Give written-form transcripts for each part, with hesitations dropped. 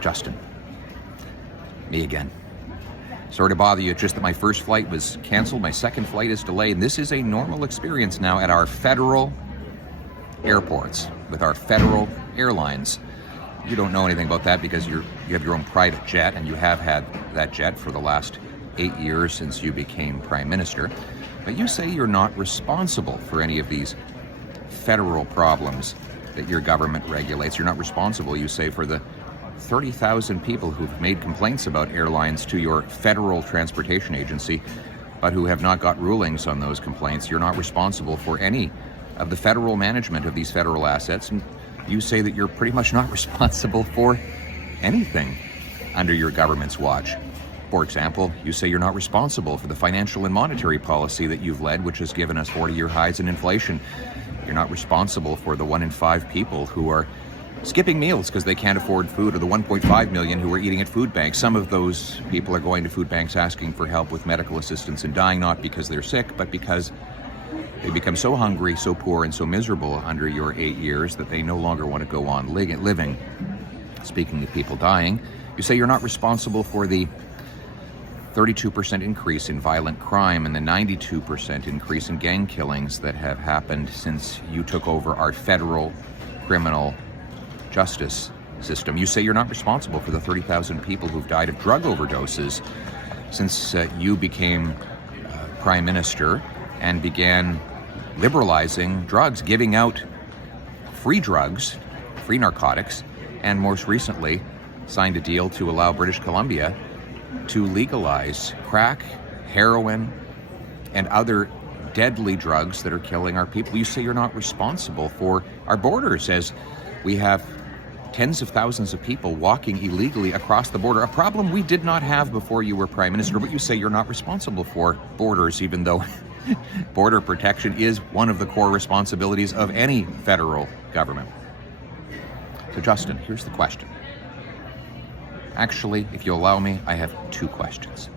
Justin. Me again. Sorry to bother you, just that my first flight was canceled, my second flight is delayed, and this is a normal experience now at our federal airports, with our federal airlines. You don't know anything about that because you have your own private jet, and you have had that jet for the last 8 years since you became Prime Minister. But you say you're not responsible for any of these federal problems that your government regulates. You're not responsible, you say, for the 30,000 people who've made complaints about airlines to your federal transportation agency, but who have not got rulings on those complaints. You're not responsible for any of the federal management of these federal assets, and you say that you're pretty much not responsible for anything under your government's watch. For example, you say you're not responsible for the financial and monetary policy that you've led, which has given us 40-year highs in inflation. You're not responsible for the 1 in 5 people who are skipping meals because they can't afford food, or the 1.5 million who are eating at food banks. Some of those people are going to food banks asking for help with medical assistance and dying, not because they're sick, but because they become so hungry, so poor, and so miserable under your 8 years that they no longer want to go on living. Speaking of people dying, you say you're not responsible for the 32% increase in violent crime and the 92% increase in gang killings that have happened since you took over our federal criminal justice system. You say you're not responsible for the 30,000 people who've died of drug overdoses since you became Prime Minister and began liberalizing drugs, giving out free drugs, free narcotics, and most recently signed a deal to allow British Columbia to legalize crack, heroin, and other deadly drugs that are killing our people. You say you're not responsible for our borders, as we have tens of thousands of people walking illegally across the border, a problem we did not have before you were Prime Minister, but you say you're not responsible for borders, even though border protection is one of the core responsibilities of any federal government. So Justin, here's the question. Actually, if you allow me, I have 2 questions.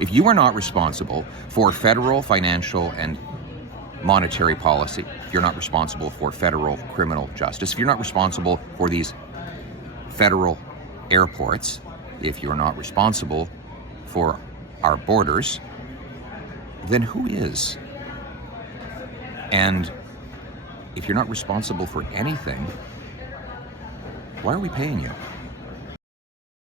If you are not responsible for federal financial and monetary policy, if you're not responsible for federal criminal justice, if you're not responsible for these federal airports, if you're not responsible for our borders, then who is? And if you're not responsible for anything, why are we paying you?